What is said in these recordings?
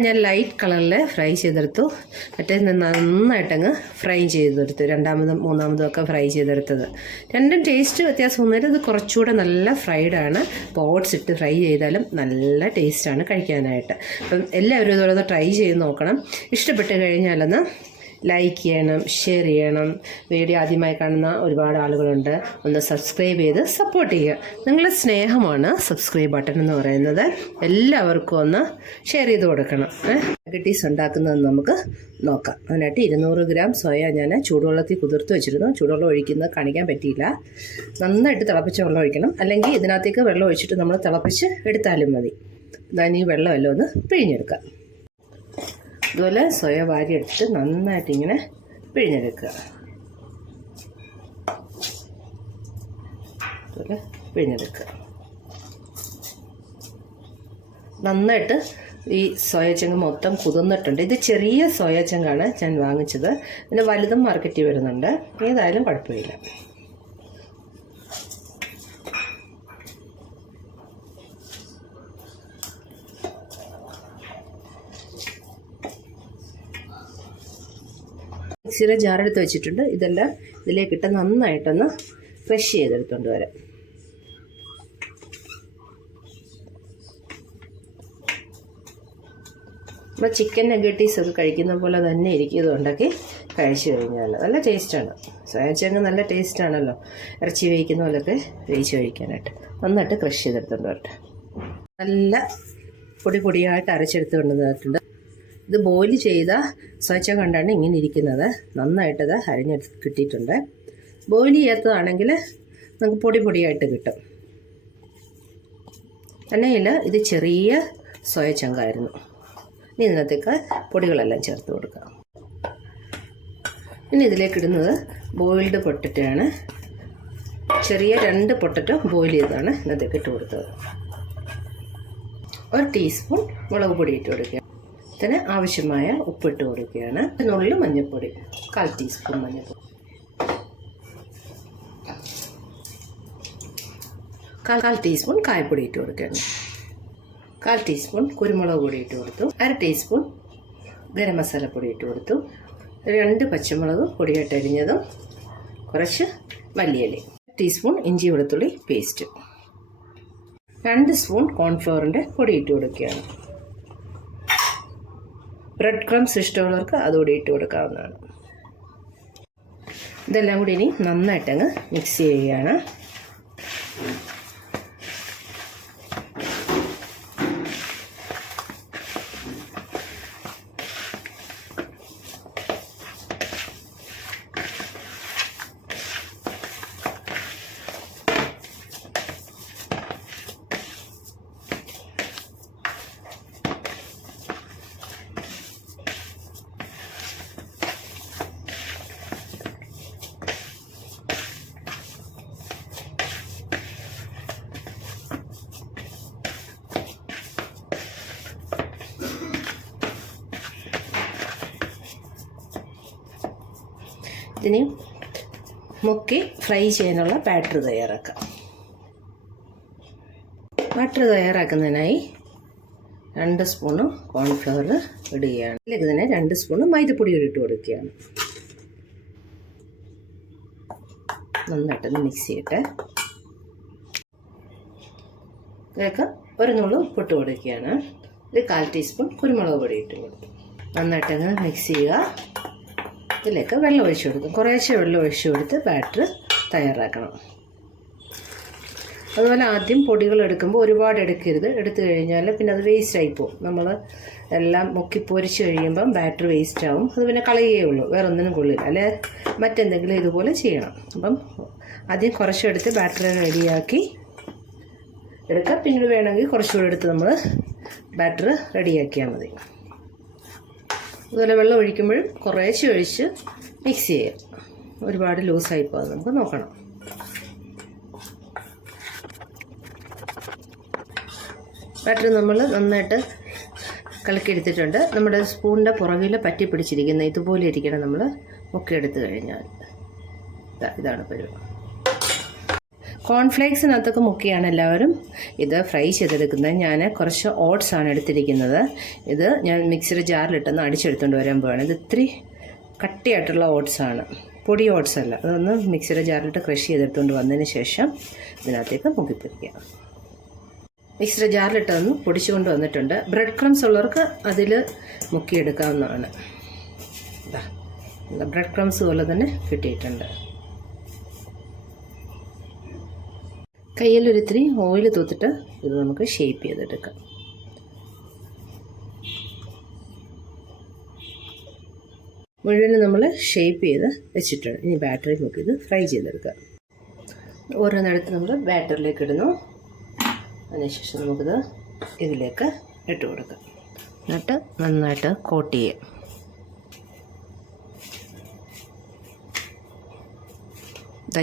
ഞാൻ ലൈറ്റ് കളറിൽ ഫ്രൈ ചെയ്തെടുത്തു. മറ്റേ നന്നായിട്ടങ്ങ് ഫ്രൈ ചെയ്തെടുത്തു. രണ്ടാമതും മൂന്നാമതും ഒക്കെ ഫ്രൈ ചെയ്തെടുത്തത്. രണ്ടും ടേസ്റ്റ് വ്യത്യാസം ഒന്നുമില്ല. ഇത് കുറച്ചുകൂടെ നല്ല ഫ്രൈഡാണ്. ഓട്സ് ഇട്ട് ഫ്രൈ ചെയ്താലും നല്ല ടേസ്റ്റാണ് കഴിക്കാനായിട്ട്. അപ്പം എല്ലാവരും ഇതുപോലെ ട്രൈ ചെയ്ത് നോക്കണം. ഇഷ്ടപ്പെട്ട് കഴിഞ്ഞാലൊന്ന് ലൈക്ക് ചെയ്യണം, ഷെയർ ചെയ്യണം. വീഡിയോ ആദ്യമായി കാണുന്ന ഒരുപാട് ആളുകളുണ്ട്. ഒന്ന് സബ്സ്ക്രൈബ് ചെയ്ത് സപ്പോർട്ട് ചെയ്യുക. നിങ്ങളുടെ സ്നേഹമാണ് സബ്സ്ക്രൈബ് ബട്ടൺ എന്ന് പറയുന്നത്. എല്ലാവർക്കും ഒന്ന് ഷെയർ ചെയ്ത് കൊടുക്കണം. സ്പാഗറ്റീസ് ഉണ്ടാക്കുന്നതെന്ന് നമുക്ക് നോക്കാം. അതിനായിട്ട് 200 ഗ്രാം സോയ ഞാൻ ചൂടുവെള്ളത്തിൽ കുതിർത്ത് വെച്ചിരുന്നു. ചൂടുവെള്ളം ഒഴിക്കുന്നത് കാണിക്കാൻ പറ്റിയില്ല. നന്നായിട്ട് തിളപ്പിച്ച വെള്ളം ഒഴിക്കണം. അല്ലെങ്കിൽ ഇതിനകത്തേക്ക് വെള്ളം ഒഴിച്ചിട്ട് നമ്മൾ തിളപ്പിച്ച് എടുത്താലും മതി. ഞാൻ ഈ വെള്ളമെല്ലാം ഒന്ന് പിഴിഞ്ഞെടുക്കാം. ഇതുപോലെ സോയ വാരിയെടുത്ത് നന്നായിട്ട് ഇങ്ങനെ പിഴിഞ്ഞെടുക്കുക. ഇതുപോലെ പിഴിഞ്ഞെടുക്കുക. നന്നായിട്ട് ഈ സോയച്ചങ്ക് മൊത്തം കുതിർന്നിട്ടുണ്ട്. ഇത് ചെറിയ സോയച്ചങ്കാണ് ഞാൻ വാങ്ങിച്ചത്. പിന്നെ വലുതും മാർക്കറ്റിൽ വരുന്നുണ്ട്. ഏതായാലും കുഴപ്പമില്ല. മിക്സിയുടെ ജാറെടുത്ത് വെച്ചിട്ടുണ്ട്. ഇതെല്ലാം ഇതിലേക്കിട്ട് നന്നായിട്ടൊന്ന് ക്രഷ് ചെയ്തെടുത്തുകൊണ്ട് വരാം. നമ്മൾ ചിക്കൻ നഗറ്റീസ് ഒക്കെ കഴിക്കുന്ന പോലെ തന്നെ ഇരിക്കും ഇതുണ്ടാക്കി കഴിച്ചു കഴിഞ്ഞാൽ. നല്ല ടേസ്റ്റാണ്. സോയാച്ചങ്ങ് നല്ല ടേസ്റ്റാണല്ലോ. ഇറച്ചി വേവിക്കുന്ന പോലൊക്കെ വേവിച്ച് കഴിക്കാനായിട്ട്. നന്നായിട്ട് ക്രഷ് ചെയ്തെടുത്തുകൊണ്ട് വരട്ടെ. നല്ല പൊടിയായിട്ട് അരച്ചെടുത്ത് കൊണ്ടുവന്നിട്ടുണ്ട്. ഇത് ബോയിൽ ചെയ്ത സോയ കണ്ടാണ് ഇങ്ങനെ ഇരിക്കുന്നത്. നന്നായിട്ടത് അരിഞ്ഞെടുത്ത് കിട്ടിയിട്ടുണ്ട്. ബോയിൽ ചെയ്യാത്തതാണെങ്കിൽ നമുക്ക് പൊടിയായിട്ട് കിട്ടും. തന്നെയില്ല, ഇത് ചെറിയ സോയ ചങ്കായിരുന്നു. ഇനി ഇതിനകത്തേക്ക് പൊടികളെല്ലാം ചേർത്ത് കൊടുക്കാം. ഇനി ഇതിലേക്ക് ഇടുന്നത് ബോയിൽഡ് പൊട്ടറ്റോയാണ്. ചെറിയ 2 പൊട്ടറ്റോ ബോയിൽ ചെയ്താണ് ഇതിനകത്തേക്ക് ഇട്ട് കൊടുത്തത്. 1 ടീസ്പൂൺ മുളക് പൊടി ഇട്ട് കൊടുക്കുക. ഇതിന് ആവശ്യമായ ഉപ്പിട്ട് കൊടുക്കുകയാണ്. നുള്ളു മഞ്ഞൾപ്പൊടി, 1/4 ടീസ്പൂൺ മഞ്ഞൾപ്പൊടി, 1/4 ടീസ്പൂൺ കായപ്പൊടി ഇട്ട് കൊടുക്കുകയാണ്. 1/4 ടീസ്പൂൺ കുരുമുളക് പൊടി ഇട്ട് കൊടുത്തു. 1/2 ടീസ്പൂൺ ഗരം മസാലപ്പൊടി ഇട്ട് കൊടുത്തു. 2 പച്ചമുളക് പൊടിയായിട്ട് അരിഞ്ഞതും കുറച്ച് മല്ലിയില, 1 ടീസ്പൂൺ ഇഞ്ചി വെളുത്തുള്ളി പേസ്റ്റ്, 2 സ്പൂൺ കോൺഫ്ലവറിൻ്റെ പൊടി ഇട്ട് കൊടുക്കുകയാണ്. ബ്രെഡ് ക്രംസ് ഇഷ്ടമുള്ളവർക്ക് അതുകൂടി ഇട്ട് കൊടുക്കാവുന്നതാണ്. ഇതെല്ലാം കൂടി ഇനി നന്നായിട്ടങ്ങ് മിക്സ് ചെയ്യുകയാണ്. ഇതിന് മുക്കി ഫ്രൈ ചെയ്യാനുള്ള ബാറ്റർ തയ്യാറാക്കാം. ബാറ്റർ തയ്യാറാക്കുന്നതിനായി 2 സ്പൂണ് കോൺഫ്ലവർ ഇടുകയാണ്. ഇതിലേക്ക് തന്നെ 2 സ്പൂണ് മൈദപ്പൊടി ഇട്ട് കൊടുക്കുകയാണ്. നന്നായിട്ടൊന്ന് മിക്സ് ചെയ്യട്ടെ. ഇതിലേക്ക് 1 നുള്ളു ഉപ്പിട്ട് കൊടുക്കുകയാണ്. ഇത് 1/4 ടീസ്പൂൺ കുരുമുളക് പൊടി ഇട്ട് കൊടുക്കും. നന്നായിട്ടങ്ങ് മിക്സ് ചെയ്യുക. ഇതിലേക്ക് വെള്ളം ഒഴിച്ചു കൊടുക്കും. കുറേശ്ശെ വെള്ളം ഒഴിച്ചു കൊടുത്ത് ബാറ്റർ തയ്യാറാക്കണം. അതുപോലെ ആദ്യം പൊടികൾ എടുക്കുമ്പോൾ ഒരുപാട് എടുക്കരുത്. എടുത്തു കഴിഞ്ഞാൽ പിന്നെ അത് വേസ്റ്റ് ആയിപ്പോവും. നമ്മൾ എല്ലാം മുക്കി പൊരിച്ച് കഴിയുമ്പം ബാറ്റർ വേസ്റ്റ് ആവും. അത് പിന്നെ കളയുകയേ ഉള്ളൂ, വേറെ ഒന്നിനും കൊള്ളില്ല. അല്ലെ മറ്റെന്തെങ്കിലും ഇതുപോലെ ചെയ്യണം. അപ്പം ആദ്യം കുറച്ചെടുത്ത് ബാറ്റർ റെഡിയാക്കി എടുക്കാം. പിന്നീട് വേണമെങ്കിൽ കുറച്ചുകൂടെ എടുത്ത് നമ്മൾ ബാറ്റർ റെഡിയാക്കിയാൽ മതി. അതുപോലെ വെള്ളം ഒഴിക്കുമ്പോഴും കുറേശ്ശെ ഒഴിച്ച് മിക്സ് ചെയ്യാം. ഒരുപാട് ലൂസായി പോകാതെ നമുക്ക് നോക്കണം. ബാറ്റർ നമ്മൾ നന്നായിട്ട് കലക്കിയെടുത്തിട്ടുണ്ട്. നമ്മുടെ സ്പൂണിൻ്റെ പുറകിൽ പറ്റി പിടിച്ചിരിക്കുന്ന ഇതുപോലെ ഇരിക്കണം നമ്മൾ മുക്കിയെടുത്ത് കഴിഞ്ഞാൽ. ഇതാണ് പരിപാടി. കോൺഫ്ലേക്സിനകത്തൊക്കെ മുക്കിയാണ് എല്ലാവരും ഇത് ഫ്രൈ ചെയ്തെടുക്കുന്നത്. ഞാൻ കുറച്ച് ഓട്സാണ് എടുത്തിരിക്കുന്നത്. ഇത് ഞാൻ മിക്സിയുടെ ജാറിലിട്ടൊന്ന് അടിച്ചെടുത്തുകൊണ്ട് വരാൻ പോവുകയാണ്. ഇത് ഇത്തിരി കട്ടിയായിട്ടുള്ള ഓട്സാണ്, പൊടി ഓട്സ് അല്ല. അതൊന്ന് മിക്സിയുടെ ജാറിലിട്ട് ക്രഷ് ചെയ്തെടുത്തുകൊണ്ട് വന്നതിന് ശേഷം ഇതിനകത്തേക്ക് മുക്കിപ്പിടിക്കുക. മിക്സിയുടെ ജാറിലിട്ടൊന്ന് പൊടിച്ചുകൊണ്ട് വന്നിട്ടുണ്ട്. ബ്രെഡ് ക്രംസ് ഉള്ളവർക്ക് അതിൽ മുക്കിയെടുക്കാവുന്നതാണ്. ബ്രെഡ് ക്രംസ് പോലെ തന്നെ കിട്ടിയിട്ടുണ്ട്. കയ്യിലൊരിത്തിരി ഓയിൽ തൂത്തിട്ട് ഇത് നമുക്ക് ഷേപ്പ് ചെയ്തെടുക്കാം. മുഴുവനും നമ്മൾ ഷേപ്പ് ചെയ്ത് വെച്ചിട്ടുണ്ട്. ഇനി ബാറ്ററി നോക്കി ഇത് ഫ്രൈ ചെയ്തെടുക്കാം. ഓരോന്നിടത്ത് നമ്മൾ ബാറ്ററിലേക്ക് ഇടുന്നു. അതിനുശേഷം നമുക്കിത് ഇതിലേക്ക് ഇട്ട് കൊടുക്കാം. എന്നിട്ട് നന്നായിട്ട് കോട്ട് ചെയ്യാം.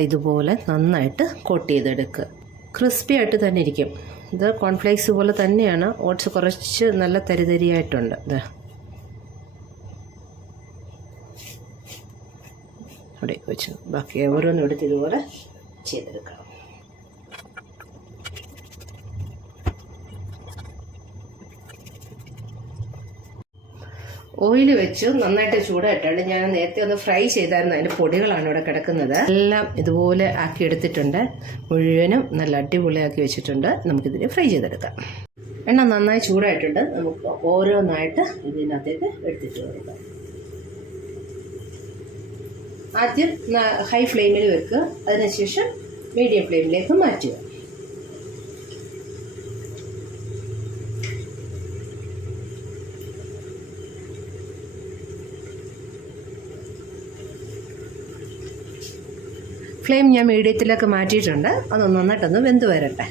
ഇതുപോലെ നന്നായിട്ട് കോട്ട് ചെയ്തെടുക്കുക. ക്രിസ്പി ആയിട്ട് തന്നെ ഇരിക്കും. ഇത് കോൺഫ്ലേക്സ് പോലെ തന്നെയാണ്. ഓട്സ് കുറച്ച് നല്ല തരിതരിയായിട്ടുണ്ട്. ഇത് അവിടേക്ക് വെച്ചു. ബാക്കി ഓരോന്നും എടുത്ത് ഇതുപോലെ ചെയ്തെടുക്കാം. ഓയിൽ വെച്ച് നന്നായിട്ട് ചൂടായിട്ടുണ്ട്. ഞാൻ നേരത്തെ ഒന്ന് ഫ്രൈ ചെയ്തായിരുന്നു. അതിൻ്റെ പൊടികളാണ് ഇവിടെ കിടക്കുന്നത്. എല്ലാം ഇതുപോലെ ആക്കി എടുത്തിട്ടുണ്ട്. മുഴുവനും നല്ല അടിപൊളിയാക്കി വെച്ചിട്ടുണ്ട്. നമുക്കിതിൽ ഫ്രൈ ചെയ്തെടുക്കാം. എണ്ണ നന്നായി ചൂടായിട്ടുണ്ട്. നമുക്ക് ഓരോന്നായിട്ട് ഇതിനകത്തേക്ക് എടുത്തിട്ട് കൊടുക്കാം. ആദ്യം ഹൈ ഫ്ലെയിമിൽ വെക്കുക. അതിനുശേഷം മീഡിയം ഫ്ലെയിമിലേക്ക് മാറ്റുക. ഫ്ലെയിം ഞാൻ മീഡിയത്തിലേക്ക് മാറ്റിയിട്ടുണ്ട്. അത് നന്നായിട്ടൊന്ന് വെന്ത് വരട്ടെ.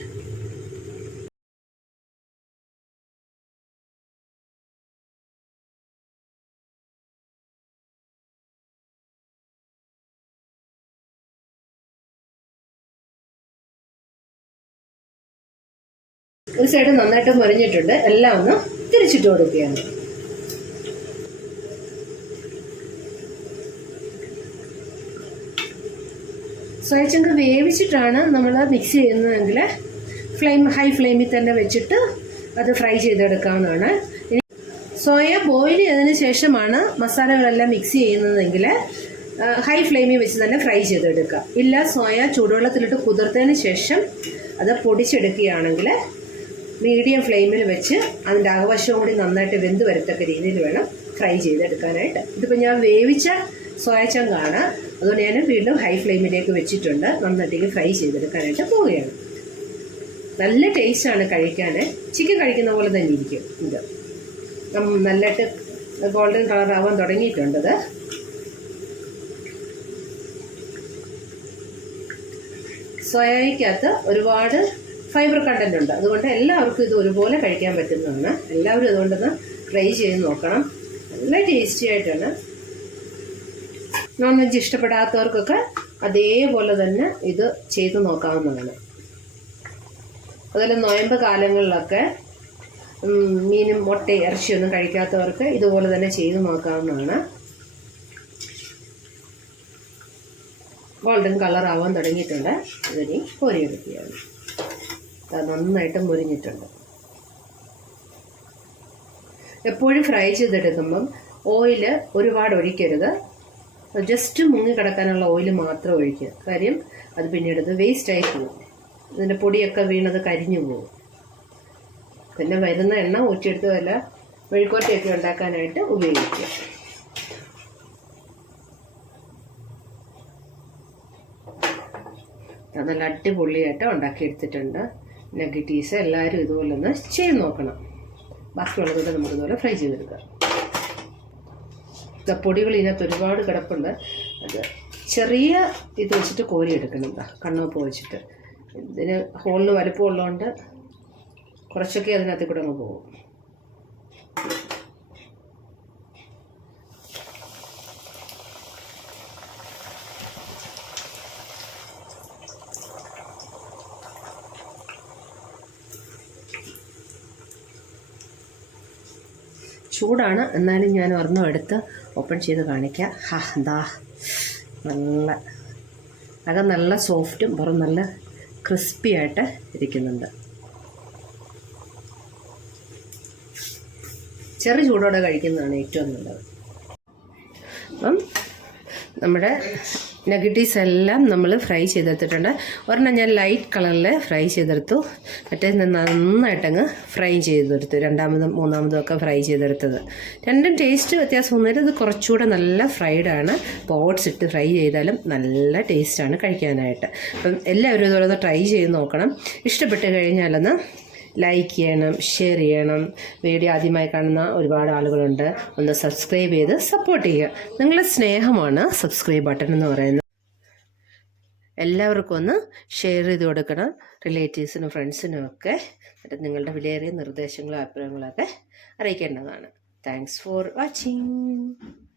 ഒരു സൈഡ് നന്നായിട്ട് മുരിഞ്ഞിട്ടുണ്ട്. എല്ലാം ഒന്ന് തിരിച്ചിട്ട് കൊടുക്കുകയാണ്. സോയച്ചങ്ക് വേവിച്ചിട്ടാണ് നമ്മൾ മിക്സ് ചെയ്യുന്നതെങ്കിൽ ഹൈ ഫ്ലെയിമിൽ തന്നെ വെച്ചിട്ട് അത് ഫ്രൈ ചെയ്തെടുക്കാവുന്നതാണ്. സോയ ബോയിൽ ചെയ്തതിന് ശേഷമാണ് മസാലകളെല്ലാം മിക്സ് ചെയ്യുന്നതെങ്കിൽ ഹൈ ഫ്ലെയിമിൽ വെച്ച് തന്നെ ഫ്രൈ ചെയ്തെടുക്കുക. ഇല്ല, സോയ ചൂടുവെള്ളത്തിലിട്ട് കുതിർത്തതിന് ശേഷം അത് പൊടിച്ചെടുക്കുകയാണെങ്കിൽ മീഡിയം ഫ്ലെയിമിൽ വെച്ച് അതിൻ്റെ അകവശവും കൂടി നന്നായിട്ട് വെന്ത് വരത്തക്ക രീതിയിൽ വേണം ഫ്രൈ ചെയ്തെടുക്കാനായിട്ട്. ഇതിപ്പോൾ ഞാൻ വേവിച്ച സോയ ചങ്കാണ്. അതുകൊണ്ട് ഞാൻ വീണ്ടും ഹൈ ഫ്ലെയിമിലേക്ക് വെച്ചിട്ടുണ്ട്. നന്നായിട്ട് ഫ്രൈ ചെയ്തെടുക്കാനായിട്ട് പോവുകയാണ്. നല്ല ടേസ്റ്റാണ് കഴിക്കാൻ. ചിക്കൻ കഴിക്കുന്ന പോലെ തന്നെ ഇരിക്കും. ഇത് നല്ലതായിട്ട് ഗോൾഡൻ കളർ ആവാൻ തുടങ്ങിയിട്ടുണ്ടത്. സോയയ്ക്കകത്ത് ഒരുപാട് ഫൈബർ കണ്ടന്റ് ഉണ്ട്. അതുകൊണ്ട് എല്ലാവർക്കും ഇത് ഒരുപോലെ കഴിക്കാൻ പറ്റുന്നതാണ്. എല്ലാവരും അതുകൊണ്ടൊന്ന് ട്രൈ ചെയ്ത് നോക്കണം. നല്ല ടേസ്റ്റി ആയിട്ടാണ്. നോൺ വെജ് ഇഷ്ടപ്പെടാത്തവർക്കൊക്കെ അതേപോലെ തന്നെ ഇത് ചെയ്ത് നോക്കാവുന്നതാണ്. അതുപോലെ നൊയമ്പ് കാലങ്ങളിലൊക്കെ മീനും മുട്ടയും ഇറച്ചിയൊന്നും കഴിക്കാത്തവർക്ക് ഇതുപോലെ തന്നെ ചെയ്ത് നോക്കാവുന്നതാണ്. ഗോൾഡൻ കളർ ആവാൻ തുടങ്ങിയിട്ടുണ്ട്. ഇതിനി കോരിയെടുക്കുകയാണ്. നന്നായിട്ട് മുരിഞ്ഞിട്ടുണ്ട്. എപ്പോഴും ഫ്രൈ ചെയ്തെടുക്കുമ്പം ഓയിൽ ഒരുപാട് ഒഴിക്കരുത്. ജസ്റ്റ് മുങ്ങി കിടക്കാനുള്ള ഓയിൽ മാത്രം ഒഴിക്കുക. കാര്യം അത് പിന്നീട് അത് വേസ്റ്റായി പോകും. ഇതിൻ്റെ പൊടിയൊക്കെ വീണത് കരിഞ്ഞു പോകും. പിന്നെ വരുന്ന എണ്ണ ഊറ്റിയെടുത്ത് വല്ല മെഴുക്കോട്ടയൊക്കെ ഉണ്ടാക്കാനായിട്ട് ഉപയോഗിക്കുക. നല്ല അടിപൊളിയായിട്ട് ഉണ്ടാക്കിയെടുത്തിട്ടുണ്ട്. നെഗറ്റീവ്സ് എല്ലാവരും ഇതുപോലെ ഒന്ന് ചെയ്ത് നോക്കണം. ബാക്കിയുള്ളതൊക്കെ നമുക്കിതുപോലെ ഫ്രൈ ചെയ്തെടുക്കാം. പൊടികൾ ഇതിനകത്ത് ഒരുപാട് കിടപ്പുണ്ട്. അത് ചെറിയ ഇത് വെച്ചിട്ട് കോരിയെടുക്കണം. കണ്ണോപ്പ് വെച്ചിട്ട്. ഇതിന് ഹോളിന് വലുപ്പമുള്ളതുകൊണ്ട് കുറച്ചൊക്കെ അതിനകത്ത് കൂടെ അങ്ങ് പോകും. ചൂടാണ്, എന്നാലും ഞാൻ ഒരെണ്ണം എടുത്ത് ഓപ്പൺ ചെയ്ത് കാണിക്കാം. എന്താ നല്ല അകം നല്ല സോഫ്റ്റും പുറം നല്ല ക്രിസ്പി ആയിട്ട് ഇരിക്കുന്നുണ്ട്. ചെറു ചൂടോടെ കഴിക്കുന്നതാണ് ഏറ്റവും നല്ലത്. അപ്പം നമ്മുടെ നഗറ്റീവ്സ് എല്ലാം നമ്മൾ ഫ്രൈ ചെയ്തെടുത്തിട്ടുണ്ട്. ഒരെണ്ണം ഞാൻ ലൈറ്റ് കളറിൽ ഫ്രൈ ചെയ്തെടുത്തു, മറ്റേ നന്നായിട്ടങ്ങ് ഫ്രൈ ചെയ്തെടുത്തു. രണ്ടാമതും മൂന്നാമതും ഒക്കെ ഫ്രൈ ചെയ്തെടുത്തത്. രണ്ടും ടേസ്റ്റ് വ്യത്യാസം ഒന്നുമില്ല. ഇത് കുറച്ചുകൂടെ നല്ല ഫ്രൈഡാണ്. ഓട്സ് ഇട്ട് ഫ്രൈ ചെയ്താലും നല്ല ടേസ്റ്റാണ് കഴിക്കാനായിട്ട്. അപ്പം എല്ലാവരും ഇതുപോലെ ട്രൈ ചെയ്ത് നോക്കണം. ഇഷ്ടപ്പെട്ട് കഴിഞ്ഞാലൊന്ന് ലൈക്ക് ചെയ്യണം, ഷെയർ ചെയ്യണം. വീഡിയോ ആദ്യമായി കാണുന്ന ഒരുപാട് ആളുകളുണ്ട്. ഒന്ന് സബ്സ്ക്രൈബ് ചെയ്ത് സപ്പോർട്ട് ചെയ്യുക. നിങ്ങളുടെ സ്നേഹമാണ് സബ്സ്ക്രൈബ് ബട്ടൺ എന്ന് പറയുന്നത്. എല്ലാവർക്കും ഒന്ന് ഷെയർ ചെയ്ത് കൊടുക്കണം, റിലേറ്റീവ്സിനും ഫ്രണ്ട്സിനും ഒക്കെ. എന്നിട്ട് നിങ്ങളുടെ വിലയേറിയ നിർദ്ദേശങ്ങളും അഭിപ്രായങ്ങളൊക്കെ അറിയിക്കേണ്ടതാണ്. Thanks for watching.